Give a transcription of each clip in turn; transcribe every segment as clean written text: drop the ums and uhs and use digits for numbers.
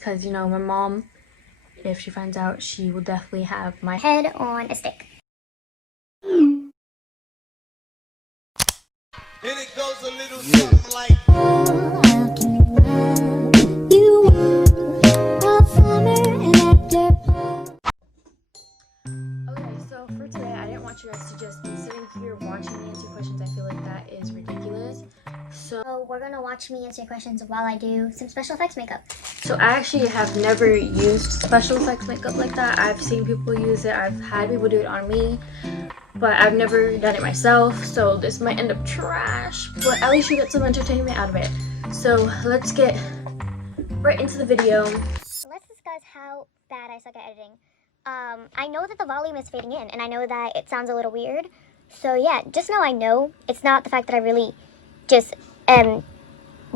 because, you know, my mom, if she finds out, she will definitely have my head on a stick. And it goes a little something like Okay, so for today, I didn't want you guys to just be sitting here watching me answer questions. I feel like that is ridiculous. So we're gonna watch me answer questions while I do some special effects makeup. So I actually have never used special effects makeup like that. I've seen people use it. I've had people do it on me, but I've never done it myself. So this might end up trash, but at least you get some entertainment out of it. So let's get right into the video. So let's discuss how bad I suck at editing. I know that the volume is fading in, and I know that it sounds a little weird. So yeah, just know I know it's not the fact that I really just am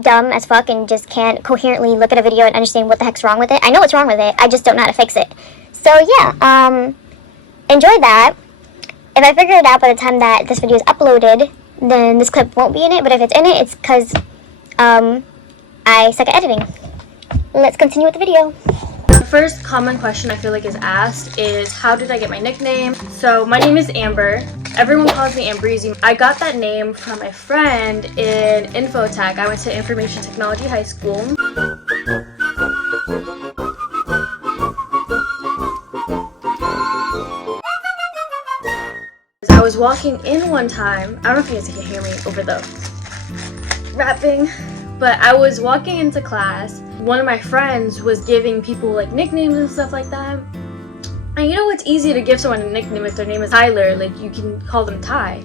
dumb as fuck and just can't coherently look at a video and understand what the heck's wrong with it. I know what's wrong with it, I just don't know how to fix it. So yeah, enjoy that. If I figure it out by the time that this video is uploaded, then this clip won't be in it, but if it's in it, it's because I suck at editing. Let's continue with the video. The first common question I feel like is asked is, how did I get my nickname? So my name is Amber. Everyone calls me Ambraezy. I got that name from a friend in Infotech. I went to Information Technology High School. I was walking in one time. I don't know if you guys can hear me over the rapping, but I was walking into class. One of my friends was giving people like nicknames and stuff like that. And you know, it's easy to give someone a nickname if their name is Tyler, like you can call them Ty.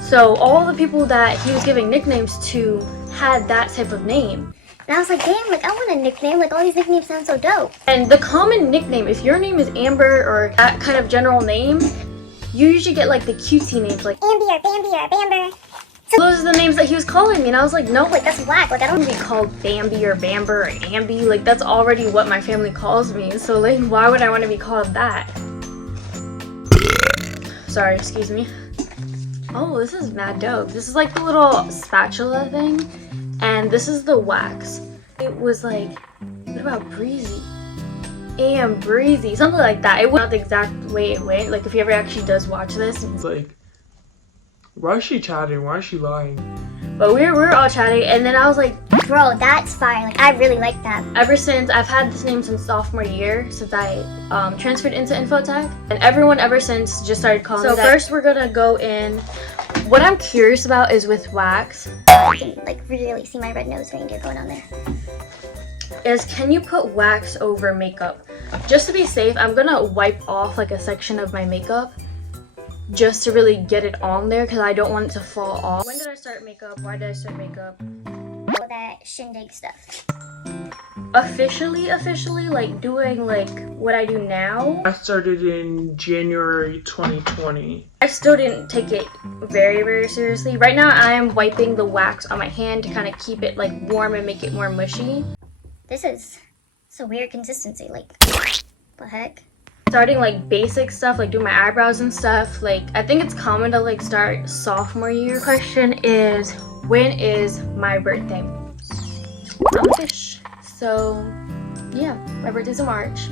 So all the people that he was giving nicknames to had that type of name. And I was like, damn, like I want a nickname, like all these nicknames sound so dope. And the common nickname, if your name is Amber or that kind of general name, you usually get like the cutesy names like Ambi or Bambi or Bamber. So those are the names that he was calling me, and I was like, no, Like that's whack, like I don't want to be called Bambi or Bamber or Ambi. Like that's already what my family calls me, so like why would I want to be called that? Sorry, excuse me. Oh, this is mad dope. This is like the little spatula thing, and this is the wax. It was like, what about Breezy? Ambraezy, something like that. It was not the exact way it went. Like if he ever actually does watch this, it's like, why is she chatting? Why is she lying? but we were all chatting, and then I was like, bro, that's fire. Like I really like that. ever since, I've had this name since sophomore year, since I transferred into Infotech, and everyone ever since just started calling me that. So first we're gonna go in. What I'm curious about is with wax. I can like really see my red nose reindeer going on there. Is can you put wax over makeup? Just to be safe, I'm gonna wipe off like a section of my makeup just to really get it on there because I don't want it to fall off. When did I start makeup? Why did I start makeup? All that shindig stuff. Officially, like doing like what I do now, I started in January 2020. I still didn't take it very, very seriously. Right now I am wiping the wax on my hand to kind of keep it like warm and make it more mushy. This is a weird consistency, like the heck? Starting like basic stuff, like doing my eyebrows and stuff. Like I think it's common to like start sophomore year. Question is, when is my birthday? I'm a fish. So yeah, my birthday's in March.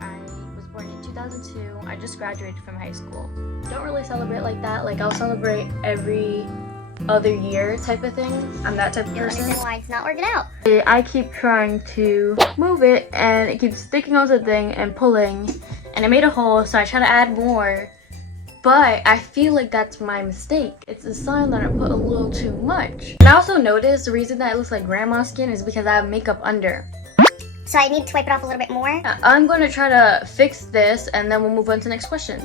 I was born in 2002. I just graduated from high school. Don't really celebrate like that. Like I'll celebrate every other year type of thing. I'm that type of You'll person. understand why it's not working out. I keep trying to move it and it keeps sticking onto the thing and pulling, and I made a hole, so I try to add more, but I feel like that's my mistake. It's a sign that I put a little too much. And I also noticed the reason that it looks like grandma skin is because I have makeup under. So I need to wipe it off a little bit more. I'm going to try to fix this and then we'll move on to the next question.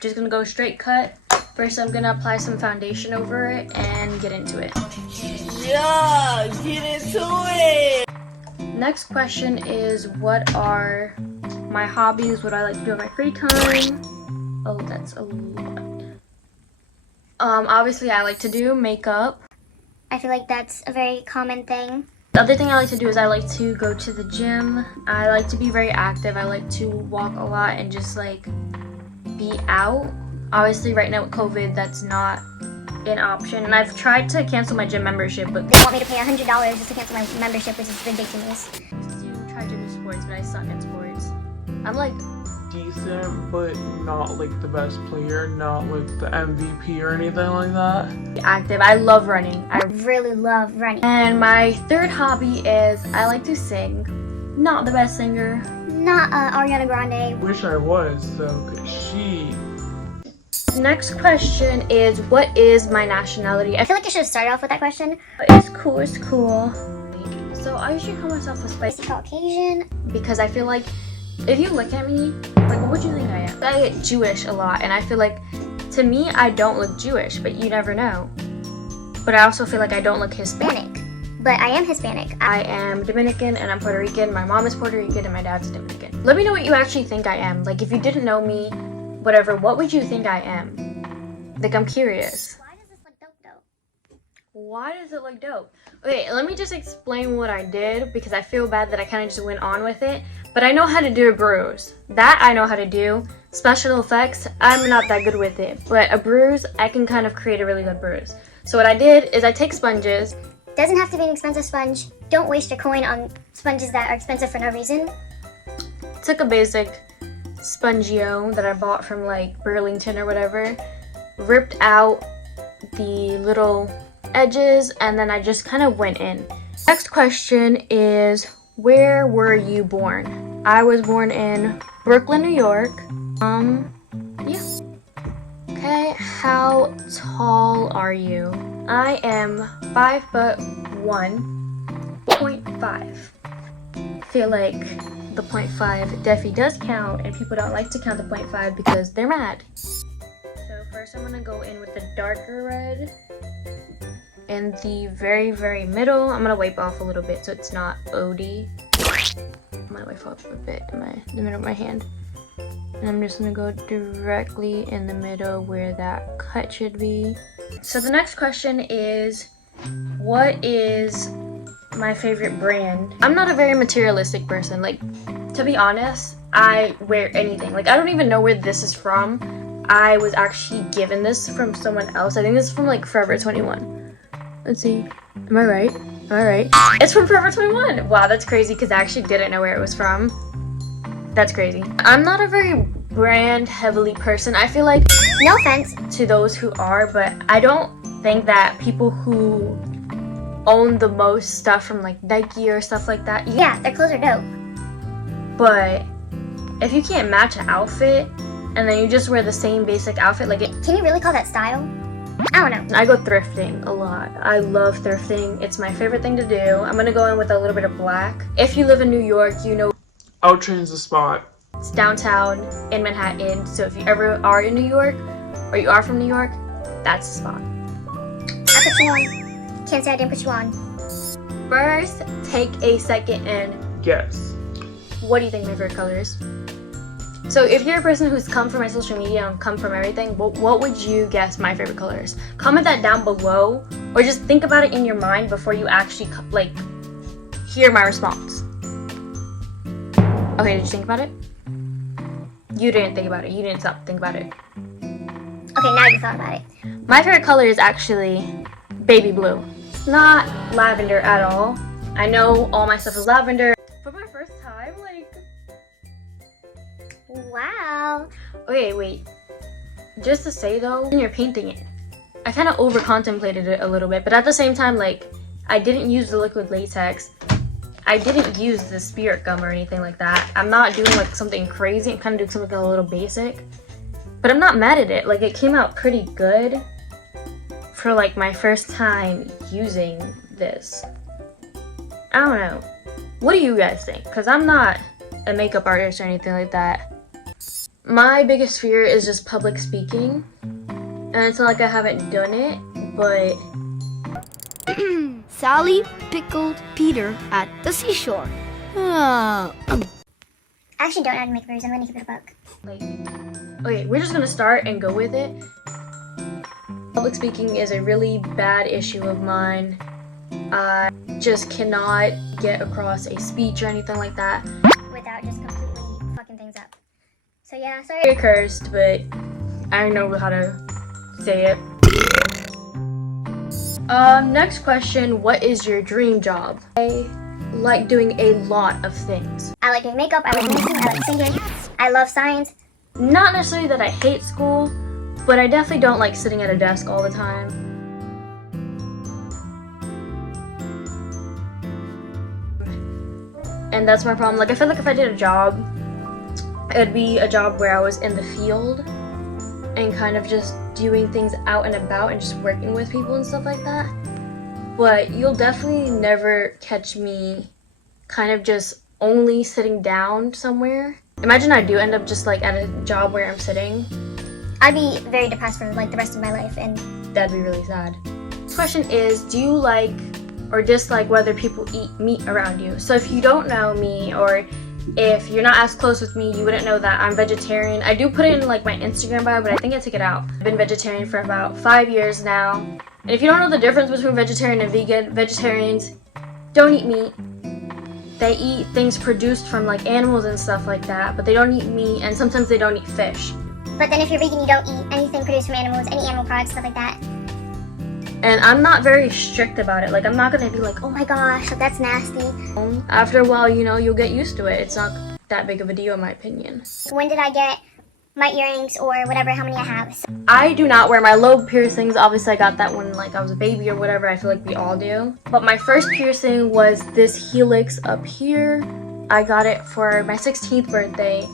Just gonna go straight cut. First I'm gonna apply some foundation over it and get into it. yeah, get into it. Next question is, what are my hobbies? What do I like to do in my free time? Oh, that's a lot. Obviously I like to do makeup. I feel like that's a very common thing. The other thing I like to do is I like to go to the gym. I like to be very active. I like to walk a lot and just like be out. Obviously right now with COVID, that's not an option, and I've tried to cancel my gym membership, but They want me to pay $100 just to cancel my membership, which is ridiculous. I try to do sports, but I suck at sports. I'm like Decent, but not like the best player, not like the MVP or anything like that. active. I love running. I really love running. And my third hobby is I like to sing. Not the best singer. Not Ariana Grande. Wish I was though, cause she. Next question is, what is my nationality? I feel like I should have started off with that question. It's cool, it's cool. So I usually call myself a spicy Caucasian. because I feel like if you look at me, like what would you think I am? I get Jewish a lot, and I feel like to me I don't look Jewish, but you never know. But I also feel like I don't look Hispanic. But I am Hispanic. I am Dominican and I'm Puerto Rican. My mom is Puerto Rican and my dad's Dominican. Let me know what you actually think I am. Like if you didn't know me, whatever, what would you think I am? Like I'm curious. Why does this look dope though? Why does it look dope? Okay, let me just explain what I did because I feel bad that I kind of just went on with it. But I know how to do a bruise. That I know how to do. Special effects, I'm not that good with it. But a bruise, I can kind of create a really good bruise. So what I did is I take sponges. Doesn't have to be an expensive sponge. Don't waste your coin on sponges that are expensive for no reason. Took a basic spongio that I bought from like Burlington or whatever. Ripped out the little edges and then I just kind of went in. Next question is, where were you born? I was born in Brooklyn, New York. Yeah. Okay, how tall are you? I am 5'1.5". Feel like the 0.5 definitely does count, and people don't like to count the 0.5 because they're mad. So first I'm gonna go in with the darker red. In the very, very middle, I'm gonna wipe off a little bit so it's not OD. I'm gonna wipe off a bit in the middle of my hand. And I'm just gonna go directly in the middle where that cut should be. So the next question is, what is my favorite brand? I'm not a very materialistic person. Like, to be honest, I wear anything. Like, I don't even know where this is from. I was actually given this from someone else. I think this is from like Forever 21. Let's see. Am I right? Am I right? It's from Forever 21. Wow, that's crazy because I actually didn't know where it was from. That's crazy. I'm not a very brand heavily person. I feel like, No offense. to those who are, but I don't think that people who own the most stuff from like Nike or stuff like that, Yeah, their clothes are dope. but if you can't match an outfit and then you just wear the same basic outfit, like Can you really call that style? I don't know. I go thrifting a lot. I love thrifting. It's my favorite thing to do. I'm gonna go in with a little bit of black. If you live in New York, you know Outtrain's the spot. it's downtown in Manhattan. So if you ever are in New York or you are from New York, that's the spot. I put you on. Can't say I didn't put you on. First, take a second and Yes. what do you think my favorite color is? So if you're a person who's come from my social media and come from everything, what would you guess my favorite color is? Comment that down below, or just think about it in your mind before you actually like hear my response. Okay, did you think about it? You didn't think about it. You didn't stop to think about it. Okay, now you thought about it. My favorite color is actually baby blue. It's not lavender at all. I know all my stuff is lavender. For my first time, like... Wow. Okay, wait. Just to say though, when you're painting it, I kind of over-contemplated it a little bit, but at the same time, like, I didn't use the liquid latex. I didn't use the spirit gum or anything like that. I'm not doing like something crazy. I'm kind of doing something a little basic. But I'm not mad at it. Like, it came out pretty good for like my first time using this. I don't know. What do you guys think? Because I'm not a makeup artist or anything like that. My biggest fear is just public speaking. And it's not like I haven't done it, but... Sally pickled Peter at the seashore. I actually don't know how to make burgers. I'm gonna keep it a buck. like, okay, we're just gonna start and go with it. Public speaking is a really bad issue of mine. I just cannot get across a speech or anything like that. Without just completely fucking things up. So yeah, sorry. Very cursed, but I don't know how to say it. Next question, what is your dream job? I like doing a lot of things. I like doing makeup, I like dancing, I like singing, I love science. Not necessarily that I hate school, but I definitely don't like sitting at a desk all the time. And that's my problem. Like, I feel like if I did a job, it would be a job where I was in the field and kind of just doing things out and about and just working with people and stuff like that. But you'll definitely never catch me kind of just only sitting down somewhere. Imagine I do end up just like at a job where I'm sitting. I'd be very depressed for like the rest of my life, and That'd be really sad. This question is, do you like or dislike whether people eat meat around you? So if you don't know me, or if you're not as close with me, you wouldn't know that I'm vegetarian. I do put it in like my Instagram bio, but I think I took it out. I've been vegetarian for about 5 years now. And if you don't know the difference between vegetarian and vegan, vegetarians don't eat meat. They eat things produced from like animals and stuff like that, but they don't eat meat, and sometimes they don't eat fish. but then if you're vegan, you don't eat anything produced from animals, any animal products, stuff like that. And I'm not very strict about it. Like, I'm not gonna be like, Oh my gosh, that's nasty. after a while, you know, you'll get used to it. It's not that big of a deal in my opinion. When did I get my earrings or whatever, how many I have? So I do not wear my lobe piercings. Obviously, I got that when like I was a baby or whatever. I feel like we all do. But my first piercing was this helix up here. I got it for my 16th birthday.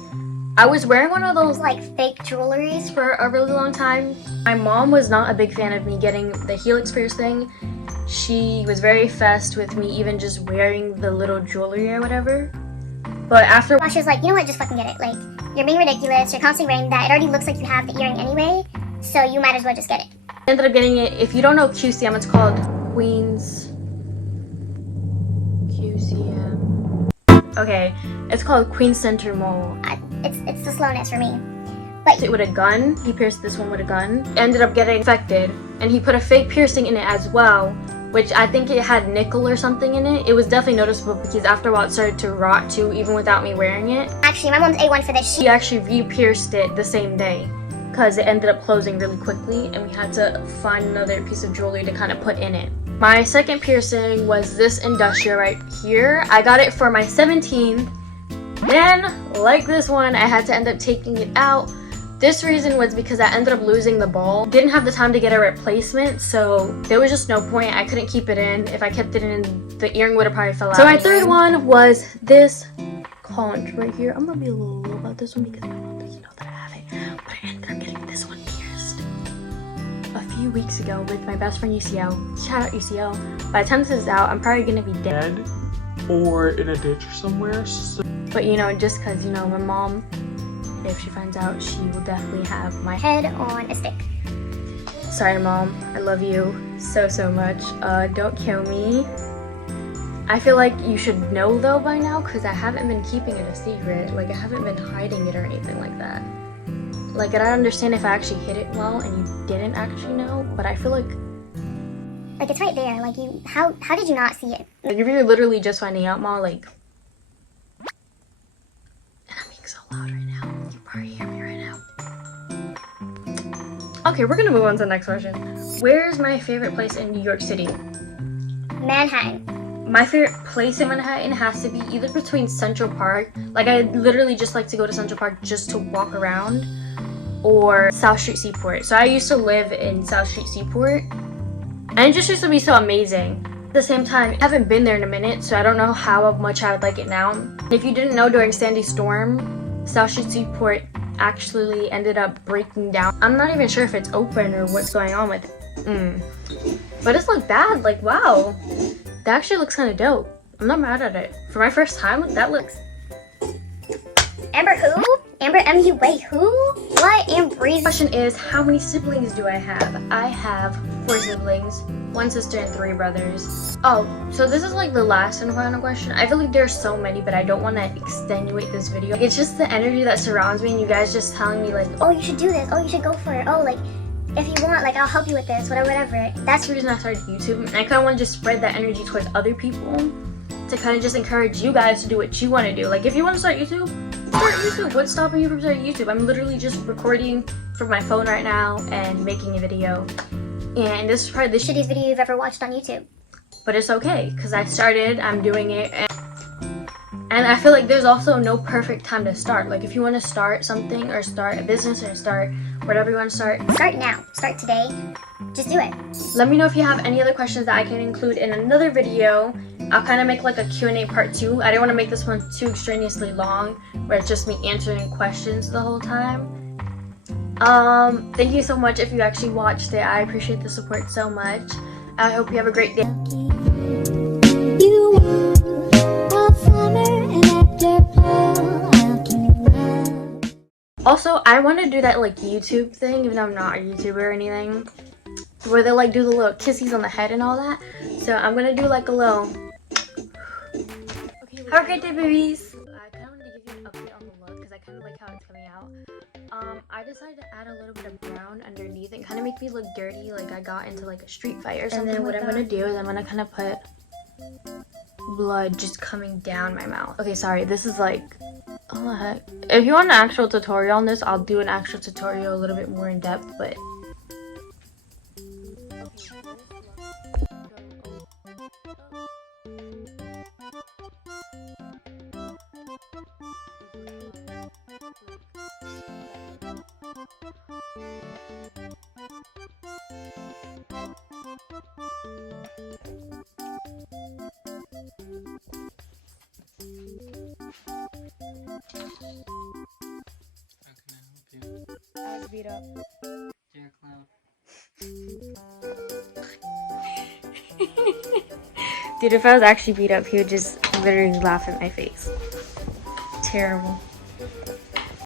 I was wearing one of those like fake jewelries. for a really long time. My mom was not a big fan of me getting the helix piercing. She was very fussed with me even just wearing the little jewelry or whatever. But after She was like, you know what, just fucking get it. Like, you're being ridiculous, you're constantly wearing that. It already looks like you have the earring anyway, so you might as well just get it. I ended up getting it. If you don't know QCM, it's called Queen's QCM. Okay, it's called Queen Center Mall. It's the slowness for me. But It with a gun. He pierced this one with a gun. Ended up getting infected, and he put a fake piercing in it as well, which I think it had nickel or something in it. It was definitely noticeable because after a while it started to rot too, even without me wearing it. actually, my mom's A1 for this. She actually re-pierced it the same day because it ended up closing really quickly, and we had to find another piece of jewelry to kind of put in it. My second piercing was this industrial right here. I got it for my 17th. Then, like this one, I had to end up taking it out. This reason was because I ended up losing the ball. Didn't have the time to get a replacement, so there was just no point. I couldn't keep it in. If I kept it in, the earring would have probably fell out. So my third one was this conch right here. I'm gonna be a little low about this one because my mom doesn't know that I have it. But I ended up getting this one pierced a few weeks ago with my best friend UCL. Shout out UCL. By the time this is out, I'm probably gonna be dead. Dead or in a ditch somewhere. So But you know, just because, you know, my mom, if she finds out, she will definitely have my Head on a stick. Sorry, Mom. I love you so, so much. Don't kill me. I feel like you should know, though, by now, because I haven't been keeping it a secret. Like, I haven't been hiding it or anything like that. Like, I don't understand if I actually hid it well and you didn't actually know, but I feel like Like, it's right there. Like, how did you not see it? if you're literally just finding out, Mom, like... And I'm being so loud right now. You probably hear me right now. Okay, we're gonna move on to the next question. Where's my favorite place in New York City? Manhattan. My favorite place in Manhattan has to be either between Central Park, like I literally just like to go to Central Park just to walk around, or South Street Seaport. So I used to live in South Street Seaport, and it just used to be so amazing. At the same time, I haven't been there in a minute, so I don't know how much I would like it now. If you didn't know, during Sandy Storm, South Street Seaport actually ended up breaking down. I'm not even sure if it's open or what's going on with it. But it's not bad. Like, wow, that actually looks kind of dope. I'm not mad at it. For my first time, that looks... Amber who? Amber M.U. Wait, who? What? Ambraezy? Question is, how many siblings do I have? I have 4 siblings, 1 sister and 3 brothers. Oh, so this is like the last and final question. I feel like there's so many, but I don't want to extenuate this video. It's just the energy that surrounds me and you guys just telling me like, Oh, you should do this. Oh, you should go for it. Oh, like, if you want, like, I'll help you with this, whatever. that's the reason I started YouTube. And I kind of want to just spread that energy towards other people to kind of just encourage you guys to do what you want to do. Like, if you want to start YouTube, start YouTube. What's stopping you from starting YouTube? I'm literally just recording from my phone right now and making a video. And this is probably the Shittiest video you've ever watched on YouTube. but it's okay because I started, I'm doing it, and I feel like there's also no perfect time to start. Like if you want to start something or start a business or start whatever you want to start Now. Start today. Just do it. let me know if you have any other questions that I can include in another video. I'll kind of make like a Q&A part 2. I didn't want to make this one too extraneously long where it's just me answering questions the whole time. Thank you so much if you actually watched it. I appreciate the support so much. I hope you have a great day. Also, I want to do that like YouTube thing, even though I'm not a YouTuber or anything, where they like do the little kissies on the head and all that. So I'm gonna do like a little. Okay, have a great day, babies. I kind of wanted to give you an update on the look because I kind of like how it's coming out. I decided to add a little bit of brown underneath and kind of make me look dirty, like I got into like a street fight or something. And then what I'm gonna do is I'm gonna kind of put blood just coming down my mouth. Okay, sorry, this is like, oh the heck. If you want an actual tutorial on this, I'll do an actual tutorial a little bit more in depth, but I was beat up. Dude, if I was actually beat up, he would just literally laugh in my face. Terrible.